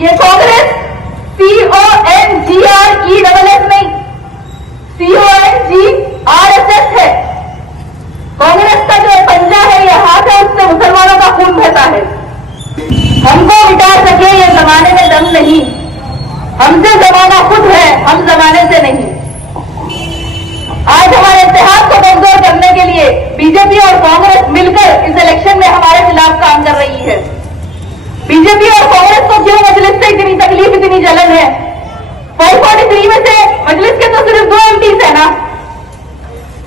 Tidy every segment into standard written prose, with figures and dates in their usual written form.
ये कांग्रेस CONGRESS नहीं, CONGRSS है। कांग्रेस का जो पंजा है, ये हाथ है, उससे मुसलमानों का खून बहता है। हमको मिटा सके ये जमाने में दम नहीं, हमसे जमाना खुद है, हम जमाने से नहीं। आज हमारे इत्तेहाद को कमजोर करने के लिए बीजेपी और कांग्रेस मिलकर इस इलेक्शन में हमारे खिलाफ काम कर रही है। बीजेपी और कांग्रेस को क्यों मजलिस से इतनी तकलीफ, इतनी जलन है? 443 में से मजलिस के तो सिर्फ 2 MPs है ना,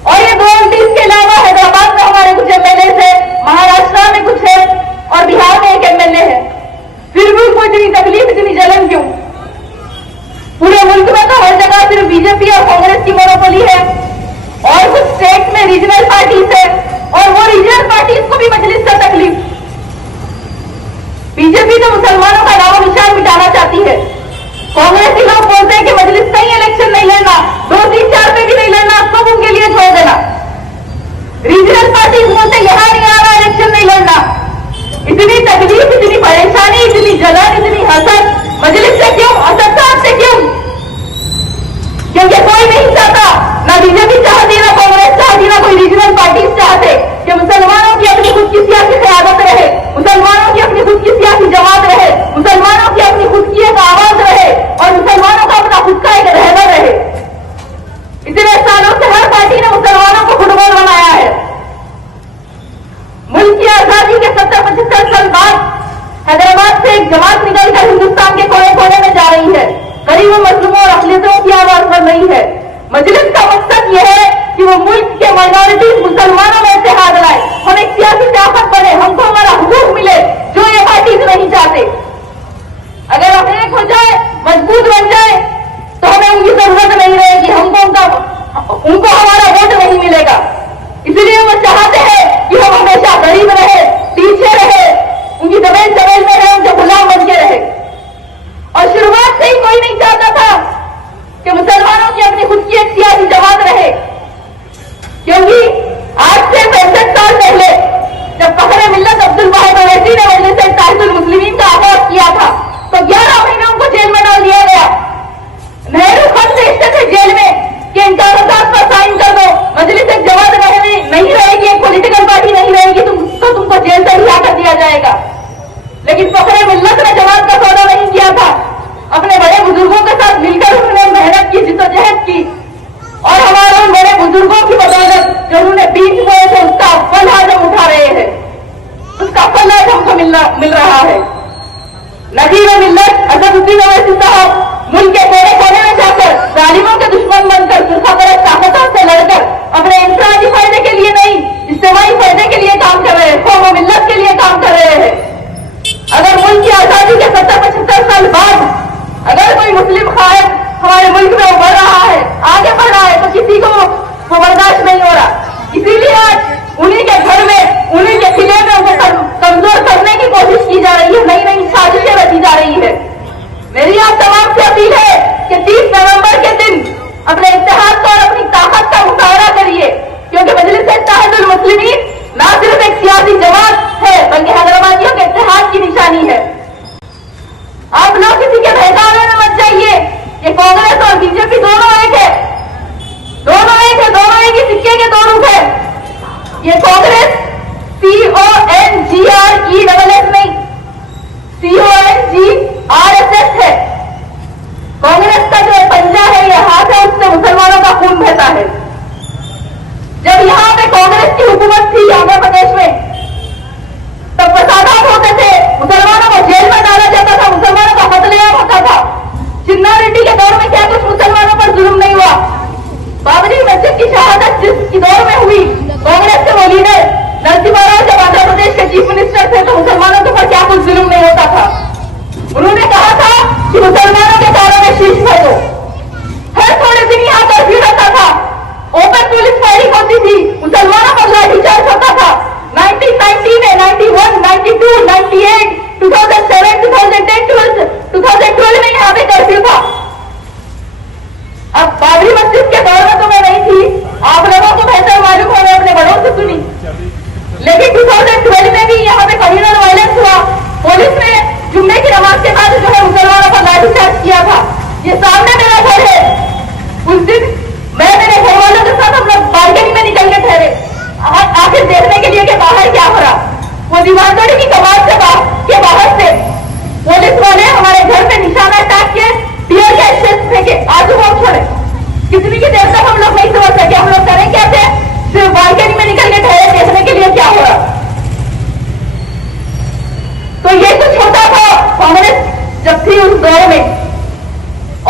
और ये 2 MPs के अलावा हैदराबाद में हमारे कुछ MLA है, महाराष्ट्र में कुछ है और बिहार में एक MLA है। फिर भी उनको इतनी तकलीफ, इतनी जलन क्यों? पूरे मुल्क में तो हर जगह सिर्फ बीजेपी और कांग्रेस की मोनोपोली है, और कुछ स्टेट में रीजनल पार्टीज है, और वो रीजनल पार्टीज को भी मजलिस से तकलीफ। बीजेपी तो मुसलमानों का नाम निशान मिटाना चाहती है। कांग्रेसी लोग बोलते हैं कि मजलिस से ही इलेक्शन नहीं लड़ना, 2, 3, 4 पे भी नहीं लड़ना, सब उनके लिए छोड़ देना। रीजनल पार्टीज बोलते यहां नहीं आ रहा, इलेक्शन नहीं लड़ना। इतनी तकलीफ, इतनी परेशानी, इतनी जलन, इतनी हसद मजलिस से क्यों? असद साहब से क्यों? क्योंकि कोई नहीं चाहता, ना बीजेपी चाहती, ना कांग्रेस चाहती, ना कोई रीजनल पार्टीज चाहते कि मुसलमानों की अपनी खुद की सियासी क़यादत रहे, मुसलमानों की अपनी खुद की सियासी जमात रहे, मुसलमानों की अपनी खुद की एक आवाज रहे, और मुसलमानों का अपना खुद का एक रहबर रहे। इतने सालों से हर पार्टी ने मुसलमानों को फुटबॉल बनाया है। मुल्क की आजादी के 70-75 साल बाद हैदराबाद से एक जमात निकलकर हिंदुस्तान के कोने कोने में जा रही है, गरीबों, मजलूमों और अक़लियतों की आवाज बन रही है। मजलिस का मकसद यह है कि वो मुल्क के माइनॉरिटीज मुसलमानों में इत्तेहाद लाए, हम एक सियासी ताकत बने, हमको हमारा हुकूक मिले, जो ये पार्टीज नहीं चाहते। अगर हम एक हो जाए, मजबूत बन जाए, तो हमें उनकी जरूरत नहीं रहेगी, हमको उनको हमारा वोट नहीं मिलेगा। इसलिए वो चाहते हैं कि हम हमेशा गरीब रहे, पीछे रहे, उनकी जमीन में रहे, उनके गुलाम बन के रहे। और शुरुआत से ही कोई नहीं चाहता था कि मुसलमानों की अपनी खुद की एक सियासी जमात रहे, क्योंकि आज से 65 साल पहले जब फखरे मिल्लत अब्दुल वाहिद ओवैसी ने मजलिस इत्तेहादुल मुस्लिमीन का आगाज किया था, तो 11 महीने उनको जेल में डाल दिया गया। नेहरू खत भेजते थे जेल में कि इन कागजात पर साइन कर दो, मजलिस एक जमात नहीं रहेगी, एक पॉलिटिकल पार्टी नहीं रहेगी, तुमको जेल से रिहा कर दिया जाएगा। लेकिन फखरे मिल्लत ने जमात का सौदा नहीं किया था। अपने बड़े बुजुर्गों के साथ मिलकर उन्होंने मेहनत की, जिद्दोजहद की, और हमारे उन बड़े बुजुर्गों की बदौलत जो उन्होंने बीच बोए थे, उसका फल आज हम उठा रहे हैं, उसका फल आज हमको मिल रहा है। नजीर मिल्लत असदुद्दीन ओवैसी साहब मुल्क के कोने कोने में जाकर जालिमों के दुश्मन बनकर, फिरकापरस्त ताकतों से लड़कर अपने इंफरादी फायदे के लिए नहीं, इज्तिमाई फायदे के लिए काम कर रहे हैं, कौम और मिल्लत के लिए काम कर रहे हैं। अगर मुल्क की आजादी के 70-75 साल बाद अगर कोई मुस्लिम खायद हमारे मुल्क में उभर रहा है, आगे बढ़ रहा है, तो किसी को वो बर्दाश्त नहीं हो रहा। इसीलिए आज उन्हीं के घर में, उन्हीं के किले में उनको कमजोर करने की कोशिश की जा रही है, नई नई साजिशें रची जा रही है। मेरी आप तमाम से अपील है कि 30 नवंबर के दिन अपने इत्तेहाद को और अपनी ताकत का मुकाबला करिए, क्योंकि मजलिस इत्तेहादुल मुस्लिमीन ना सिर्फ एक सियासी जमात है, बल्कि हैदराबादियों के इत्तेहाद की निशानी है। आप लोग किसी के बहकावे में मत जाइए। ये कांग्रेस और बीजेपी दोनों एक है, दोनों एक है, दोनों एक ही सिक्के के 2 रूप है। ये कांग्रेस CONGRESS नहीं, CONGRSS है। कांग्रेस का जो पंजा है, ये हाथ है, उससे मुसलमानों का खून बहता है। जब यहां पे कांग्रेस की हुकूमत थी आंध्र प्रदेश में, तब फसादात होते थे, मुसलमानों को जेल में डाला जाता था, मुसलमानों का कत्लेआम होता था। चिन्नारेड्डी के दौर में क्या कुछ मुसलमानों पर जुल्म नहीं हुआ? बाबरी मस्जिद की शहादत जिसकी दौर में हुई, कांग्रेस के वो लीडर नरसिम्हा राव जब आंध्र प्रदेश के चीफ मिनिस्टर थे, तो मुसलमानों के ऊपर क्या कुछ जुल्म नहीं होता था? चुनाव में।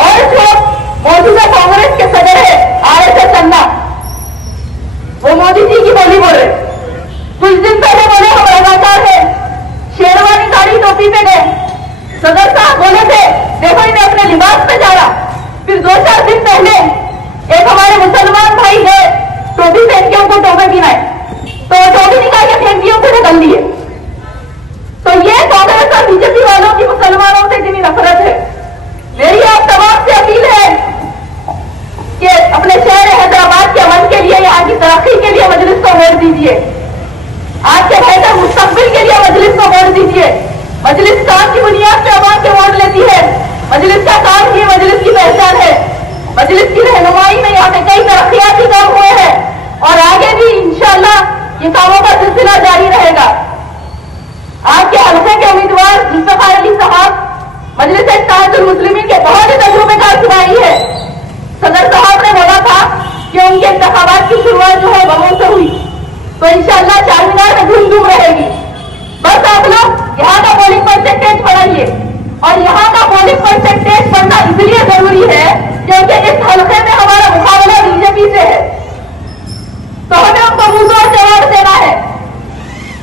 और जो मौजूदा कांग्रेस के सदर है RSS अन्ना, वो मोदी जी की बोली बोल रहे। कुछ दिन पहले बोले हम लगातार है, शेरवानी साड़ी टोपी पे गए, सदर साहब बोले थे देखो इन्हें अपने लिबास पे जा रहा। फिर 2-4 दिन पहले एक हमारे मुसलमान भाई गए, टोपी पहन के उनको टोपे गिनाए, तो टोपी निकाल के फेंक दिए, उनको ढकल दिए। तो ये कांग्रेस और बीजेपी वालों की मुसलमानों से इतनी नफरत है। मेरी आप तमाम से अपील है कि अपने शहर हैदराबाद के अमन के लिए, यहाँ की तरक्की के लिए मजलिस को वोट दीजिए। आपके बेहतर मुस्तकबिल के लिए मजलिस को वोट दीजिए। मजलिस काम की बुनियाद पे अवाम के वोट लेती है। मजलिस का काम ही मजलिस की पहचान है। मजलिस की रहनुमाई में यहाँ पे कई तरक्याती काम हुए हैं और आगे भी इंशाअल्लाह ये कामों का सिलसिला जारी रहेगा। आपके हल्के के उम्मीदवार जुल्फ़िकार अली साहब मजलिस इत्तेहादुल मुस्लिमीन के बहुत ही तजुर्बेकार सिपाही है। सदर साहब ने बोला था कि उनके इंतखाबात की शुरुआत जो है बमों से हुई, तो इंशाअल्लाह चारमीनार में धूम धूम रहेगी। बस आप लोग यहाँ का पोलिंग परसेंटेज बढ़ाइए, और यहाँ का पोलिंग परसेंटेज बढ़ना इसलिए जरूरी है क्योंकि इस हल्के में हमारा मुकाबला बीजेपी से है। तो हमें उनको मुंहतोड़ जवाब देना है।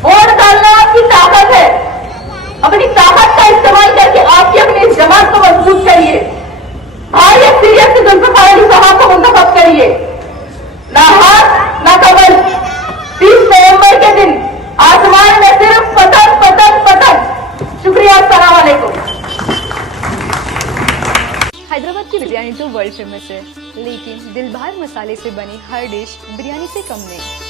वोट डालना आपकी ताकत है, अपनी ताकत का इस्तेमाल करके आपकी अपनी इस जमात को मजबूत करिए। भाई एक्सपीरियंस से जुल्फ़िकार अली साहब को मुंतखब करिए। ना हाथ ना कमल। 30 नवंबर के दिन आसमान में सिर्फ पतंग पतंग पतंग। शुक्रिया, अस्सलाम वालेकुम। हैदराबाद की बिरयानी तो वर्ल्ड फेमस है, लेकिन दिल भर मसाले से बनी हर डिश बिरयानी से कम नहीं।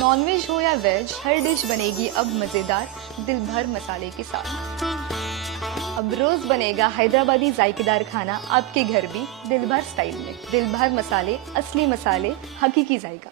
नॉनवेज हो या वेज, हर डिश बनेगी अब मज़ेदार दिल भर मसाले के साथ। अब रोज बनेगा हैदराबादी जायकेदार खाना आपके घर भी दिल भर स्टाइल में। दिल भर मसाले, असली मसाले, हकीकी जायका।